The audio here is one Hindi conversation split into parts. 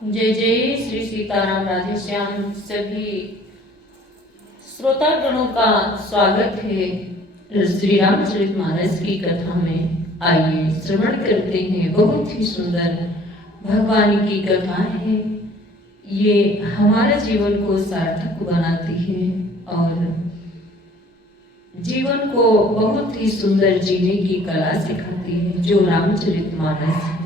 जय जय श्री सीताराम राधे श्याम। सभी श्रोतागणों का स्वागत है श्री रामचरितमानस की कथा में। आइए श्रवण करते हैं। बहुत ही सुंदर भगवान की कथा है। ये हमारे जीवन को सार्थक बनाती है और जीवन को बहुत ही सुंदर जीने की कला सिखाती है जो रामचरितमानस है।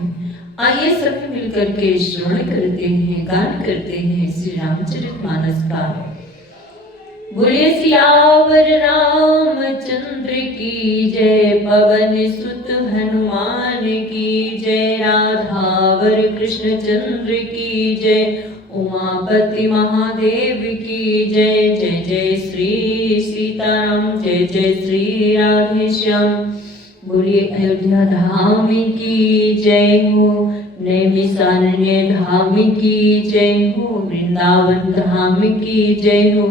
आइए सभी मिलकर के श्रवण करते हैं, गान करते हैं श्री रामचरितमानस का। बोले सियावर रामचंद्र की जय, पवन सुत हनुमान की जय, राधावर कृष्ण चंद्र की जय, उमापति महादेव की जय। जय जय श्री सीताराम, जय जय श्री राधे श्याम। बोलिए अयोध्या धाम की जय हो, नैमिषारण्य धाम की जय हो, वृंदावन धाम की जय हो।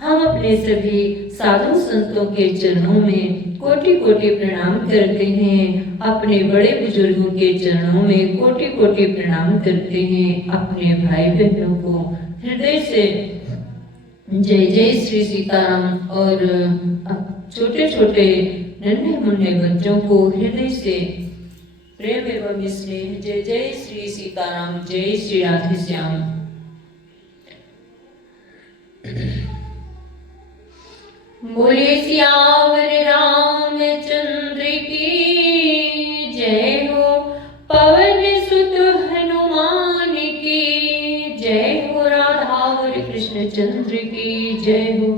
हम अपने सभी साधु संतों के चरणों में कोटि कोटि प्रणाम करते हैं। अपने बड़े बुजुर्गों के चरणों में कोटि कोटि प्रणाम करते हैं। अपने भाई बहनों को हृदय से जय जय श्री सीताराम और छोटे छोटे नन्हे मुन्ने बच्चों को हृदय से प्रेम एवं स्नेह जय जय श्री सीताराम, जय श्री राधे श्याम। बोले सियावर रामचंद्र की जय हो, पवन सुत हनुमान की जय हो, राधावर कृष्ण चंद्र की जय हो।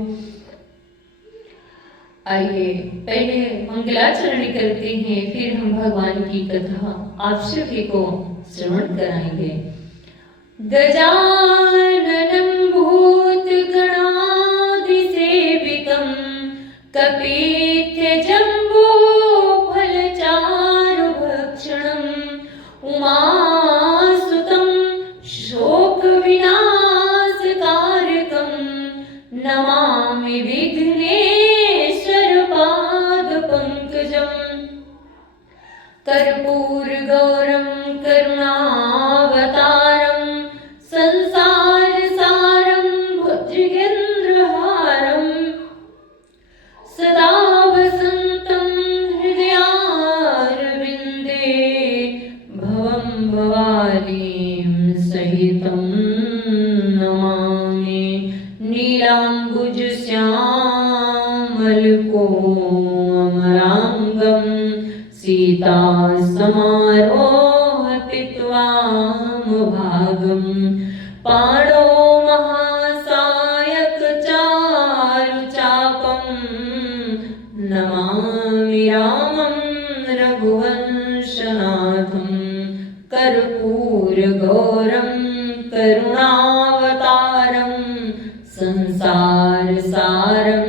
आइए पहले मंगलाचरण करते हैं, फिर हम भगवान की कथा आप सभी को श्रवण कराएंगे। गजाननं भूत गणाधि सेवितं, कपीत्य जम्बो फलचारु भक्षणं, उमासुतं शोक विनाशकारकं, नमामि कर्पूर गौरम करुणावतारम, संसार सारम भुजगेन्द्रहारम, सदा वसंतं हृदयारविंदे, भवं भवानीं सहितं नमामि। नीलांबुज श्यामलकोमलांगं, सीता समारोहति त्वामभागं, पाणो महासायक चारुचापं, नमामि रामं रघुवंशनाथं। कर्पूर गौरं करुणावतारं, संसार सारं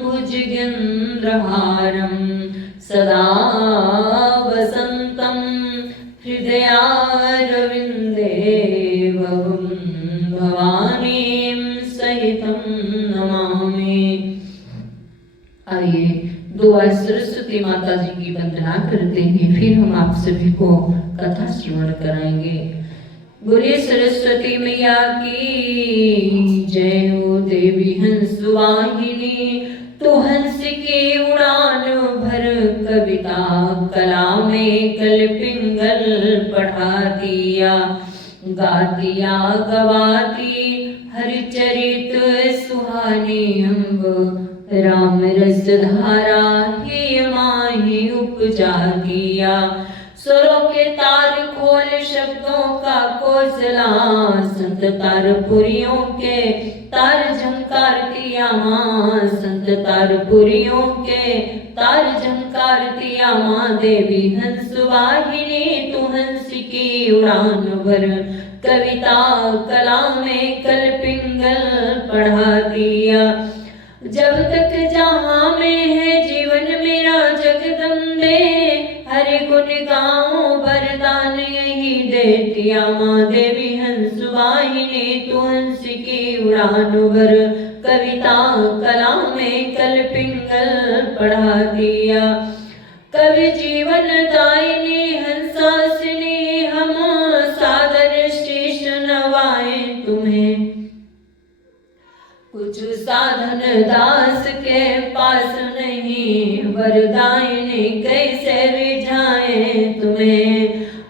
भुजगेन्द्रहारं, सदा वसंतं हृदयारविंदे, भवं भवानीं सहितं नमामि। आइए दो बार सरस्वती माता जी की वंदना करते हैं, फिर हम आप सभी को कथा श्रवण कराएंगे। बोले सरस्वती मैया की जय हो, देवी हंस वाहिनी, तो हंस के उड़ान भर कविता, कला में कल पिंगल पढ़ा दिया, गा दिया गवाती हरिचरित सुहानी अम्ब, राम रस धारा ही माही उपजा दिया। स्वरों के तार खोल शब्दों का कोसला, संत तारपुरियों के तार झंकार दिया माँ, संत तारपुरियों के तार झंकार दिया माँ। देवी हंस वाहिनी तू हंस की उड़ान भर, कविता कला में कल पिंगल पढ़ा दिया। जब तक जहाँ में है जीवन मेरा जगदम्बे, हरि गुण गाऊं वरदान यही देतिया माँ। देवी हंस वाहिनी तू हंस की उड़ान भर, कविता कला में कल पिंगल पढ़ा दिया। कवि जीवन दायिनी हंसासिनी हम सादर शीश दास के पास नहीं, वरदायिनी कैसे रिझाए तुम्हें।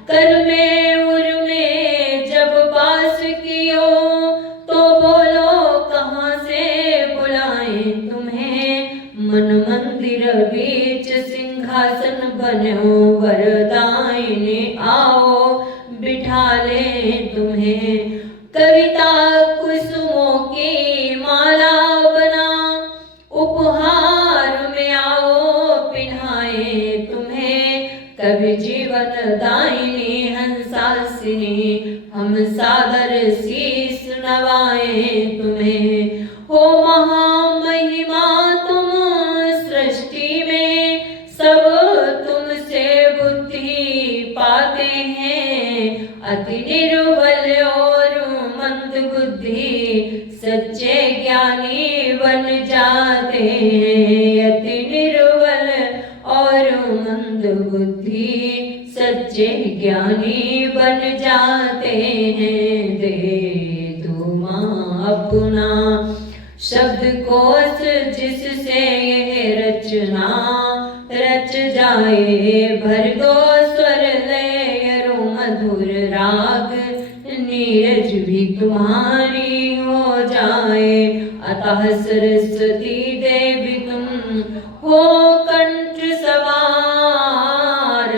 कर में उर में जब पास कियो, तो बोलो कहाँ से बुलाए तुम्हें। मन मंदिर बीच सिंहासन बनो, वरदायिनी आओ बिठा ले तुम्हें। कविता कुसुमों की माला बना, उपहार में आओ पिन्हाए तुम्हें। कवि जीवन दायिनी हंसासिनी, हम सादर शीस नवाए तुम्हें। हो महामहिमा तुम सृष्टि में, सब तुमसे बुद्धि पाते हैं। अति निर्बल और मंद बुद्धि, सच्चे ज्ञानी बन जाते हैं। अति निर्बल और मंद बुद्धि, सच्चे ज्ञानी बन जाते हैं। दे दो माँ अपना शब्दकोश, जिससे यह रचना रच जाए। भर दो स्वर लय मधुर राग, नीरज भी तुम्हारी हो जाए। अतः सरस्वती देवी तुम हो कंठ सवार,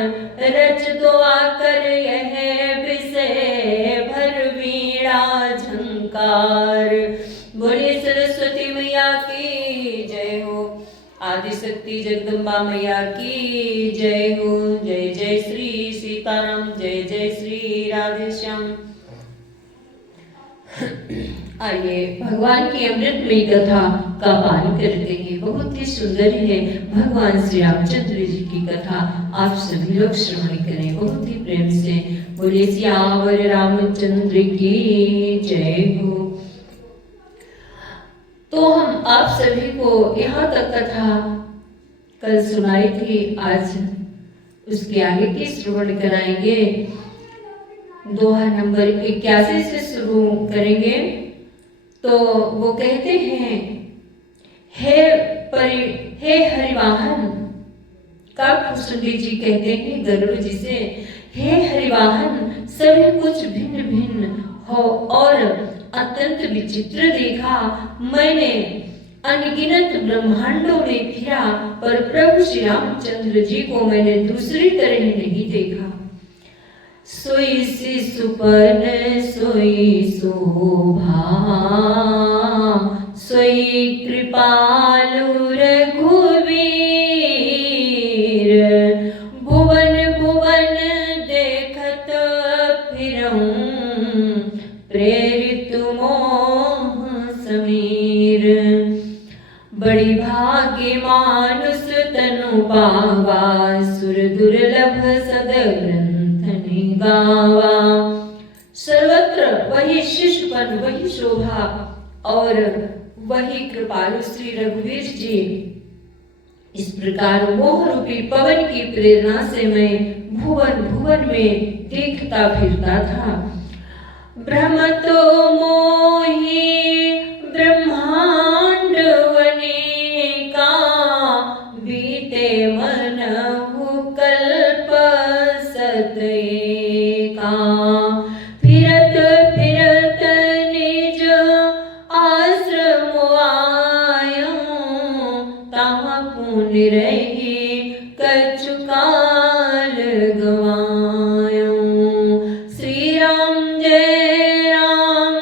रच दो आकर यह विषय भर वीणा झंकार। बोलिए सरस्वती मैया की जय हो। आदिशक्ति जगदम्बा मैया की जय हो। जय जय श्री सीताराम, जय जय श्री राधेश्याम। आइए भगवान की अमृतमयी कथा का पान करते हैं। बहुत ही सुंदर है भगवान श्री रामचंद्र जी की कथा। आप सभी लोग श्रवण करें बहुत ही प्रेम से। बोले सियावर रामचंद्र की जय हो। तो हम आप सभी को यहाँ तक कथा कल सुनाई थी, आज उसके आगे की श्रवण कराएंगे। दोहा नंबर 81 से शुरू करेंगे। तो वो कहते हैं, हे हरिवाहन, काकभूषुंडी जी कहते हैं गरुड़ जी से, हे हरिवाहन, सभी कुछ भिन्न भिन्न हो और अत्यंत विचित्र देखा। मैंने अनगिनत ब्रह्मांडों में फिरा, पर प्रभु श्री रामचंद्र जी को मैंने दूसरी तरह नहीं देखा। सोई सी सुपन सोई शोभा, सोई कृपालु रघुवीर। भुवन भुवन देखत फिरऊं, प्रेरित मोह समीर। बड़ी भाग्य मानुष तनु पावा, सुर दुर्लभ सद ग्रंथ निगावा। सर्वत्र वही शिष्यपन, वही शोभा और वही कृपालु श्री रघुवीर जी। इस प्रकार मोह रूपी पवन की प्रेरणा से मैं भुवन भुवन में देखता फिरता था। भ्रमतो मोहि ब्रह्मांड वनेका, बीते मनहु कल्प सत एका। फिरत फिरत निज आश्रम आयो, तहाँ पुण्य रही कछु काल गवायो। श्री राम जय राम,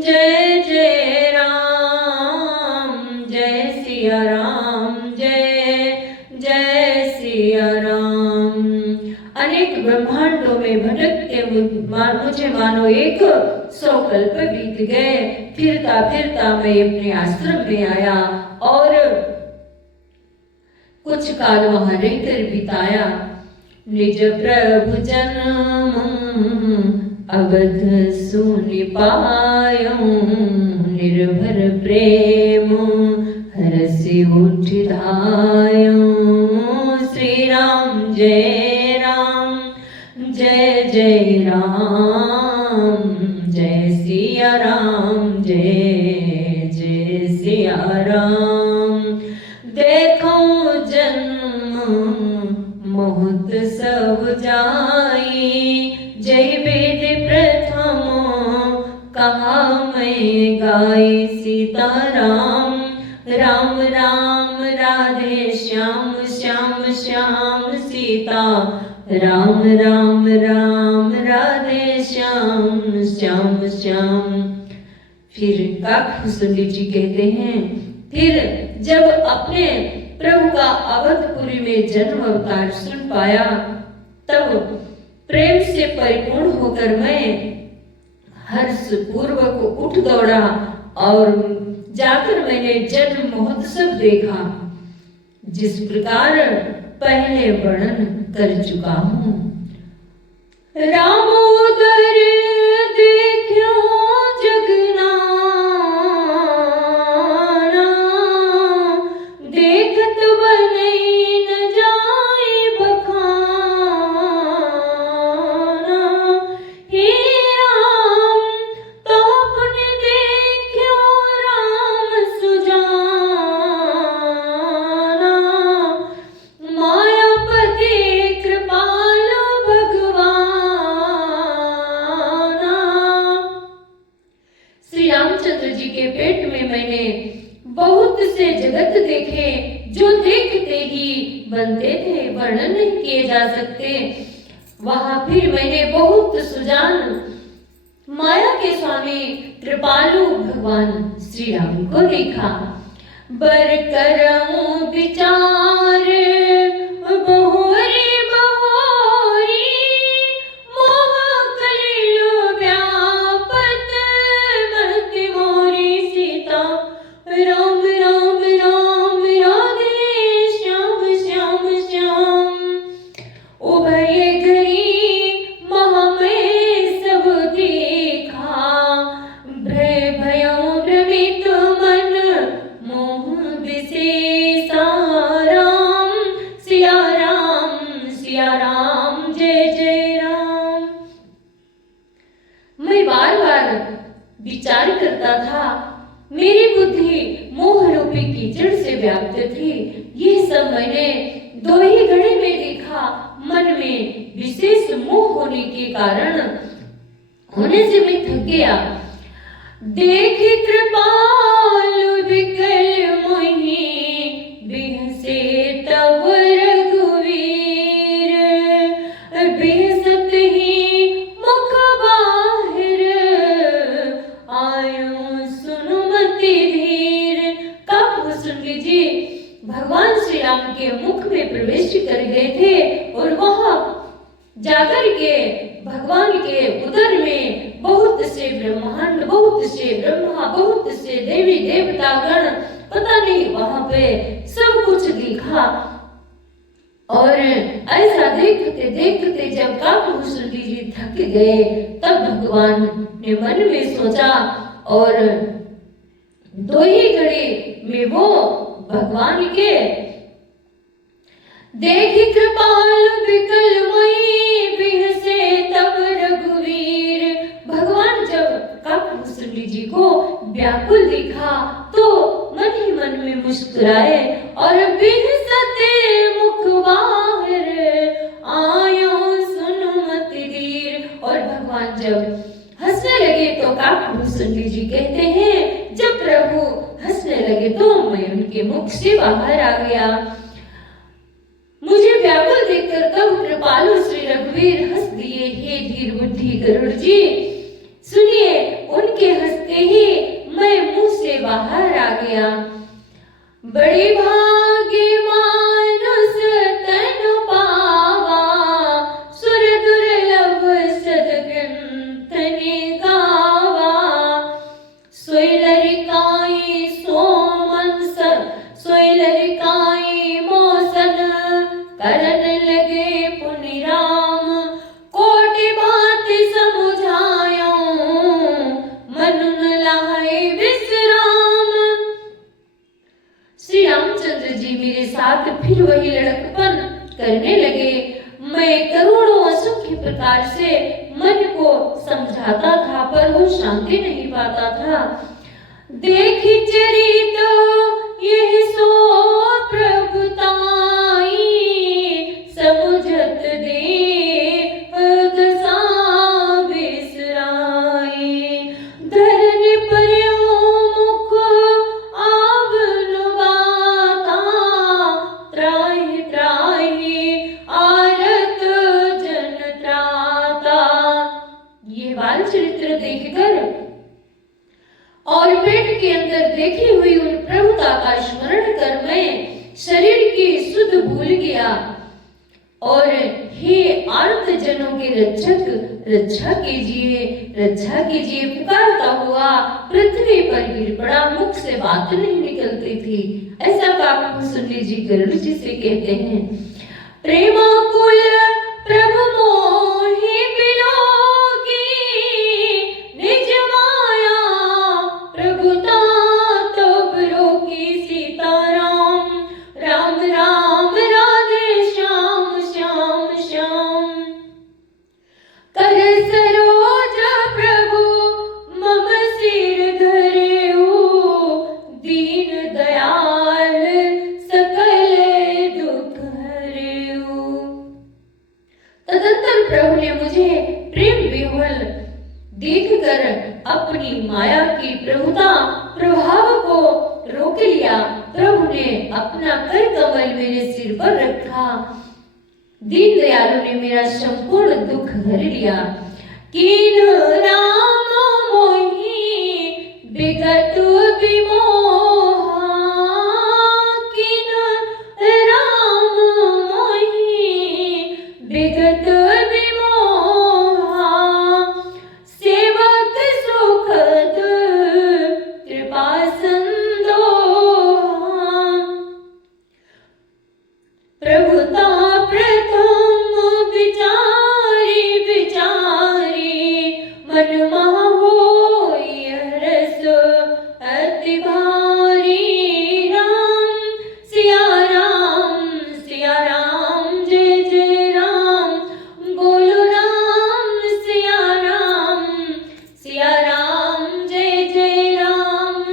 जय जय राम, जय सिया राम, जय जय सिया राम। अनेक ब्रह्मांडों में भटकते मुझे मानो 100 कल्प बीत गए। फिरता फिरता मैं अपने आश्रम में आया और कुछ काल वहां रहकर बिताया। निज प्रभु जन्म अवध सुनि पायो, निर्भर प्रेम हरसि उठ धायो। श्री राम जय राम, जय जय राम, जय सिया राम, जय जय सिया राम। कहा मैं गाए सीताराम, राम राम राधे श्याम, श्याम श्याम सीता, राम राम राम राधे श्याम, श्याम श्याम। फिर काकभूषुंडी जी कहते हैं, फिर जब अपने प्रभु का अवधपुरी में जन्म अवतार सुन पाया, तब प्रेम से परिपूर्ण होकर मैं हर्ष पूर्वक उठ दौड़ा और जाकर मैंने जन्म महोत्सव देखा, जिस प्रकार पहले वर्णन कर चुका हूँ। रामोदर देखो जगना, देखत बनई न जाए बखाना, हे राम तो अपने देखो राम सुजाना, मायापति कृपालु भगवाना। श्री रामचंद्र जी के पेट में मैंने बहुत से जगत देखे, जो देखते ही बनते थे, वर्णन नहीं किए जा सकते। वहां फिर मैंने बहुत सुजान माया के स्वामी कृपालु भगवान श्री राम को देखा। बर करऊं विचार बहोरी बहोरी, मोह कलिल व्यापत मति मोरी, सीता राम राम राम राधे श्याम, श्याम श्याम। उभय घरी महामय सब देखा, भय भयों भ्रमित मन मोह विशेषा, राम सिया राम जय जय राम। मैं बार बार विचार करता था, मेरी बुद्धि मोह रूपी कीचड़ से व्याप्त थी। ये सब मैंने दो ही घड़ी में देखा। मन में विशेष मोह होने के कारण होने से मैं थक गया। देख कृपालु विकल मोहि, बिहसे तब रघुवीर, बिहसत ही मुख बाहिर, आयो सुनु मति धीर। काकभूषुंडी जी भगवान श्री राम के मुख में प्रवेश कर गए थे और वहां जाकर के भगवान के उदर में बहुत से ब्रह्मांड, बहुत से ब्रह्मा, बहुत से देवी देवता गण, पता नहीं वहां पे सब कुछ दिखा। और ऐसा देखते देखते जब काकभूषुंडी जी थक गए, तब भगवान ने मन में सोचा और दो ही घड़ी में वो भगवान के देखी कृपालु विकल मोहि, बिहसे तब रघुवीर। भगवान जब काकभूषुंडी जी को व्याकुल दिखा तो मन ही मन में मुस्कुराए और बिहसते मुख बाहिर, आयो सुनु मति धीर। और भगवान जब हंसने लगे तो काकभूषुंडी जी कहते हैं, जब प्रभु हंसने लगे तो मैं उनके मुख से बाहर आ गया। मुझे व्याकुल देखकर तब कृपालु श्री रघुवीर हंस दिए। हे धीर बुद्धि गरुड़ जी, सुनिए, उनके हंसते ही मैं मुंह से बाहर आ गया। बड़े भाग्य मानुष तन पावा, सुर दुर्लभ सद्ग्रंथ ने गावा, सोई लरिकाई सोमन सोई लरिकाई मोसन, करन लगे पुनि राम, कोटि भांति समुझायो, मन न लाए विश्राम। श्री रामचंद्र जी मेरे साथ फिर वही लड़कपन करने लगे। मैं करोड़ों असंख्य प्रकार से मन को समझाता था, पर वो शांति नहीं पाता था। देखी चरित यही सो प्रभुताई, समुझत दे दशा बिसराई, ये बाल चरित्र देखकर और पेट के अंदर देखी हुई उन प्रभुता का स्मरण कर मैं शरीर की सुध भूल गया और हे आर्त जनों के रक्षक रक्षा कीजिए पुकारता हुआ पृथ्वी पर गिर पड़ा। मुख से बात नहीं निकलती थी। ऐसा काकभूषुंडी जी गरुड़ जी से कहते हैं, प्रेमाकुल प्रभु मोहि बिलोकी निज माया प्रभुता तब रोकी। सीताराम राम राम राधे श्याम श्याम श्याम। कर सरोज प्रभु मम सिर धरेऊ दीन दयाल सकल दुख हरेऊ। तदंतर प्रभु ने मुझे प्रेम विह्वल देखकर अपनी माया की प्रभुता प्रभाव को रोक लिया। प्रभु ने अपना कर कमल मेरे सिर पर रखा। दीन दयालु ने मेरा संपूर्ण दुख हर लिया। कीन राम मोहि विगत विमोहा कीन राम मोहि विगत विमोहा सेवक सुखद कृपा संदोहा। प्रभुता प्रथम विचारी मन महा होई हरस अति भारी। राम सिया राम जय जय राम बोलो राम सिया राम जय जय राम।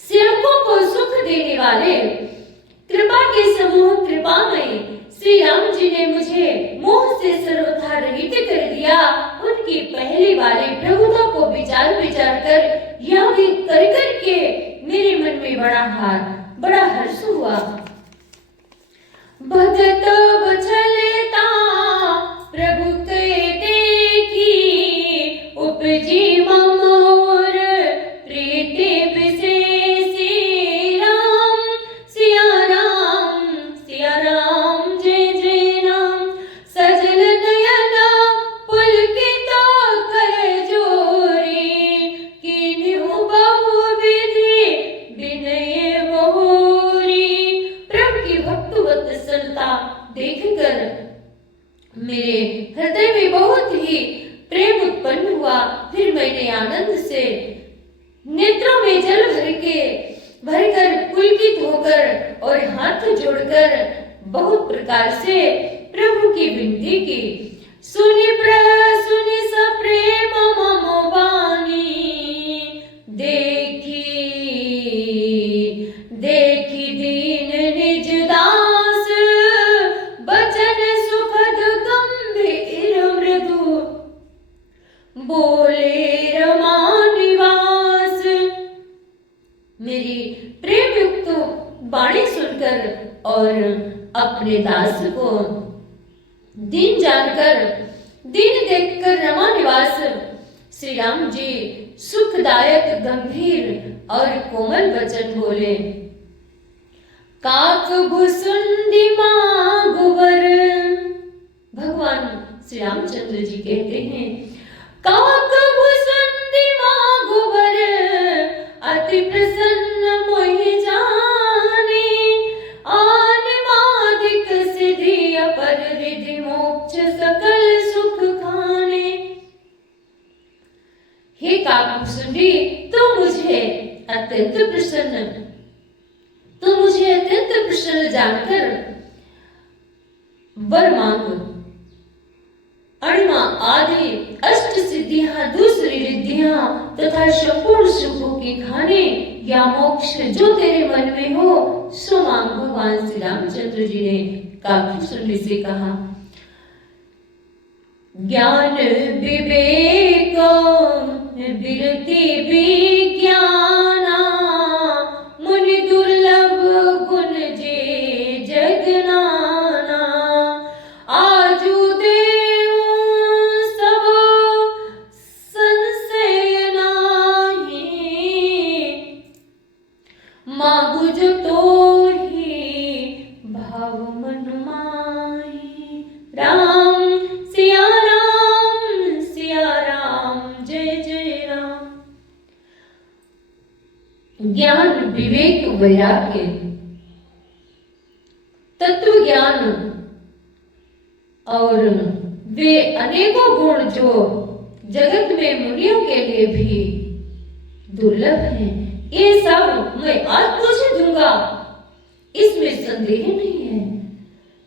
सेवकों को सुख देने वाले कृपा के समूह कृपामय श्री राम जी ने मुझे मोह से सर्वथा रहित कर दिया। उनकी पहली वाली प्रभुता को विचार कर याद कर के मेरे मन में बड़ा हर्ष हुआ। भगत बछलता प्रभु के देखी उपजी मम और प्रीति विशेषी। सिया राम जय जय राम सजल नयन पुलकित कर जोरी। कीन्हु बहु विधि विनय बहुरी। प्रभु की भक्त वत्सलता देखकर मेरे हृदय में बहुत ही प्रेम उत्पन्न हुआ। फिर मैंने आनंद से नेत्रों में जल भरकर पुलकित होकर और हाथ जोड़कर बहुत प्रकार से प्रभु की विनती की। सुनि सप्रेम मम वाणी देखी दीन निज दास। बचन सुखद गंभीर मृदु बोले रमा निवास। मेरी प्रेम युक्त वाणी सुनकर और अपने दास को दीन जानकर दीन देखकर रमा निवास श्री राम जी सुखदायक गंभीर और कोमल वचन बोले। काकभूषुंडी मागुवर भगवान श्री रामचंद्र जी कहते हैं, काकभूषुंडी मागुवर अति प्रसन्न मोहि जाने। आन मादिक सिद्धि अपर रिधि मोक्ष सकल सुख खाने। हे काकभूषुंडी तू मुझे अत्यंत प्रसन्न जानकर वर मांग। अणिमा आदि अष्ट सिद्धियां दूसरी रिद्धियां तथा संपूर्ण सुखों के खाने या मोक्ष जो तेरे मन में हो सो मांग। भगवान श्री रामचंद्र जी ने काकभूषुंडी से कहा, ज्ञान विवेक विरति विज्ञाना मुनि दुर्लभ गुण जे जगनाना। आजु देव सब ज्ञान, विवेक, वैराग्य, तत्व ज्ञान और वे अनेकों गुण जो जगत में मुनियों के लिए भी दुर्लभ हैं, ये सब मैं आज तुझे दूंगा, इसमें संदेह नहीं है।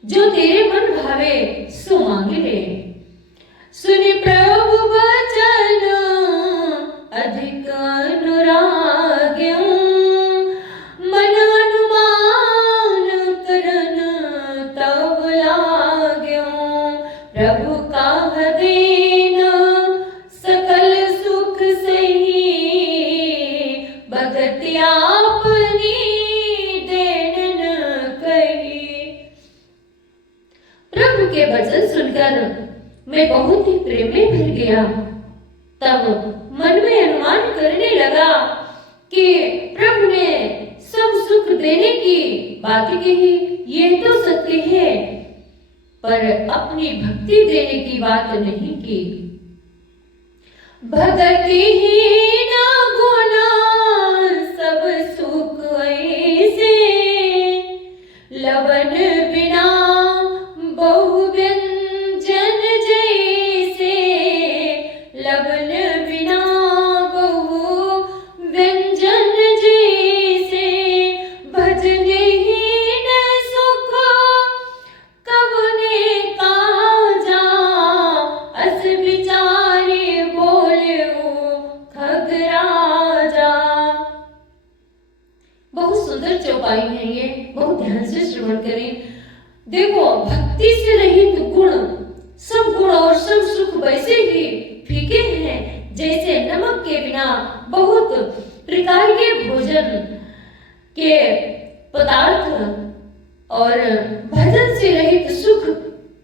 जो तेरे मन भावे सो मांग ले। सुनि प्रभु वचन अधिक अनुराग्य, मन अनुमान करन तब लाग्यो। प्रभु काह देन सकल सुख सही, भगति आपनी देन न कही। प्रभु के वचन सुनकर मैं बहुत ही प्रेम में भर गया। तब मन में अनुमान करने लगा कि प्रभु ने सब सुख देने की बात कही, ये तो सत्य है, पर अपनी भक्ति देने की बात नहीं की। भक्ति ही न गुना सब सुख ऐसे, लवन बिना बहु व्यंजन जैसे, लवन बिना बहु व्यंजन जैसे। भजन ही न सुख कबने काजा, अस विचारे बोले खगराजा। बहुत सुंदर चौपाई है ये, बहुत ध्यान से श्रवण करें। देखो, भक्ति से रहित गुण, सब गुण और सब सुख वैसे ही फीके हैं जैसे नमक के बिना बहुत प्रकार के भोजन के पदार्थ, और भजन से रहित सुख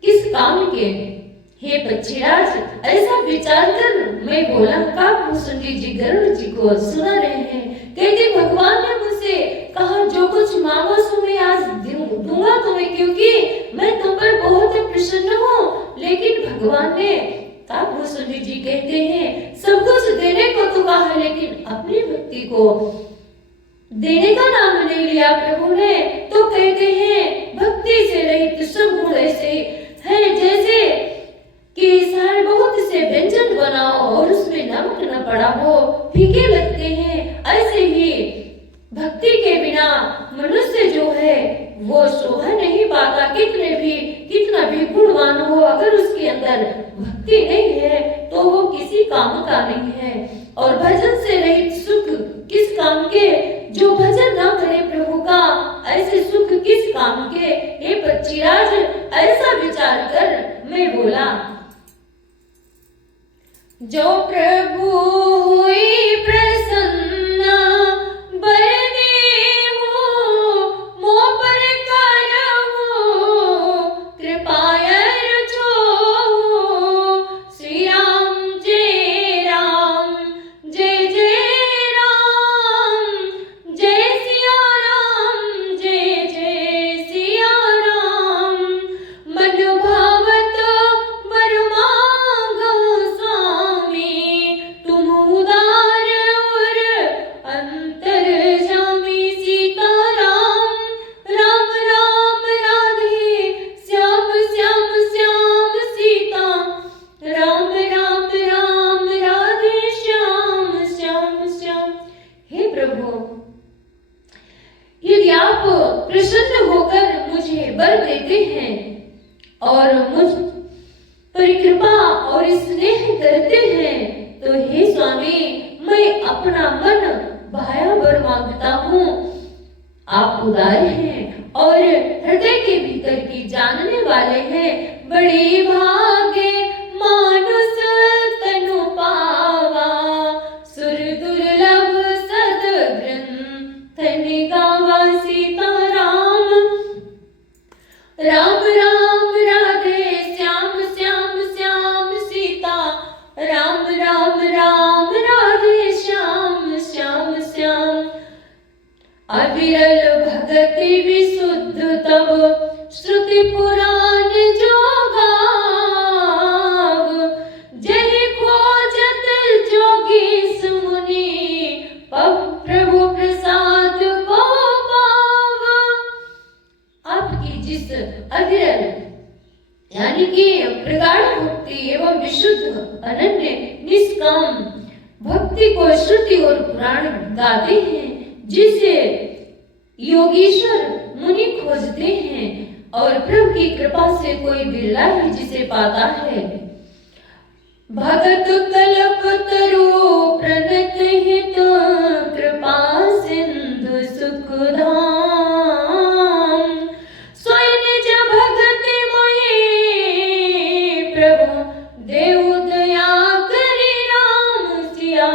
किस काम के। हे पक्षीराज, ऐसा विचार कर मैं बोला। काकभूषण जी गरुड़ जी को सुना रहे हैं, कहते भगवान ने मुझसे कहा जो कुछ मांगो सो मैं आज दूंगा तुम्हें, क्योंकि मैं तुम पर बहुत प्रसन्न हूँ। लेकिन भगवान ने, काकभूषण जी कहते हैं, सब कुछ देने को तो कहा, लेकिन अपनी भक्ति को देने का नाम नहीं लिया प्रभु ने। तो कहते हैं भक्ति से रहित सब गुण ऐसे हैं जैसे कि सारे बहुत से व्यंजन बनाओ और उसमें नमक न पड़ा हो, फीके लगते हैं। ऐसे ही भक्ति के बिना मनुष्य जो है वो शोभा नहीं पाता। कितना भी गुणवान हो, अगर उसके अंदर भक्ति नहीं है तो वो किसी काम का नहीं है। और भजन से रहित सुख किस काम के, जो भजन न करे प्रभु का, ऐसे सुख किस काम के। हे पक्षीराज, ऐसा विचार कर मैं बोला। जो प्रभु हुई प्रसन्न बरने हो, मोह पर करहु कृपायर छो। श्री राम जय राम, जय जय राम, जय सिया राम, जय जय सिया राम। मन भावत वर मांगो स्वामी, तुम उदार और अंतर्यामी। सीता राम, राम राम राधे श्याम, श्याम श्याम सीता, राम राम राम राधे श्याम, श्याम श्याम। हे प्रभु, यदि आप प्रसन्न होकर मुझे वर देते हैं और मुझ पर कृपा और स्नेह करते हैं, तो हे स्वामी, मैं अपना मन भाया वर मांगता हूँ। आप उदार हैं और हृदय के भीतर की जानने वाले हैं। बड़े भागे मानुष तनु पावा, सुर दुर्लभ सद ग्रंथ गावा। सीता राम, राम राम राधे श्याम, श्याम श्याम सीता, राम राम राम राधे श्याम, श्याम श्याम। अविरल भगति विशुद्ध तब श्रुति पुराण जो गाए, प्रगाढ़ भक्ति एवं विशुद्ध अनन्य निष्काम भक्ति को श्रुति और पुराण गाते हैं, जिसे योगीश्वर मुनि खोजते हैं और प्रभु की कृपा से कोई बिरला ही जिसे पाता है। भगत कल्प तरु प्रणत हित कृपा सिंधु सुख धाम, स्वयं निज भगत मोहि प्रभु देव दया करि राम सिया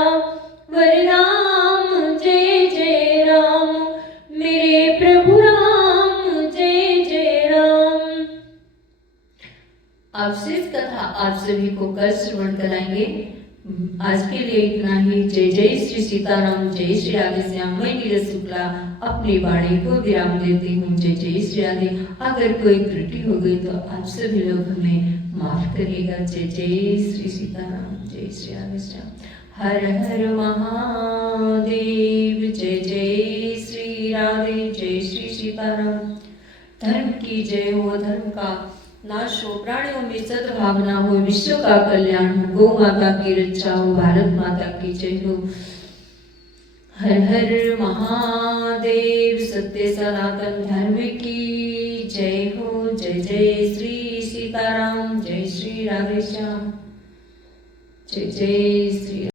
वर राम जय जय राम, मेरे प्रभु राम जय जय राम। आप शेष कथा आप सभी को कल श्रवण कराएंगे। आज के लिए इतना ही। जय जय श्री सीताराम, जय श्री राधे श्याम। मैं नीरज शुक्ला अपनी वाणी को विराम देती हूँ। जय जय श्री राधे। अगर कोई त्रुटि हो गई तो आप सभी लोग हमें माफ करिएगा। जय जय श्री सीताराम, जय श्री राधे श्याम। हर हर महादेव। जय जय श्री राधे, जय श्री सीताराम। धर्म की जय हो, धर्म का नाश हो, प्राणियों में सद्भावना हो, विश्व का कल्याण हो, गौ माता की रक्षा हो, भारत माता की जय हो। हर हर महादेव। सत्य सनातन धर्म की जय हो। जय जय श्री सीताराम, जय श्री राधे श्याम, जय जय श्री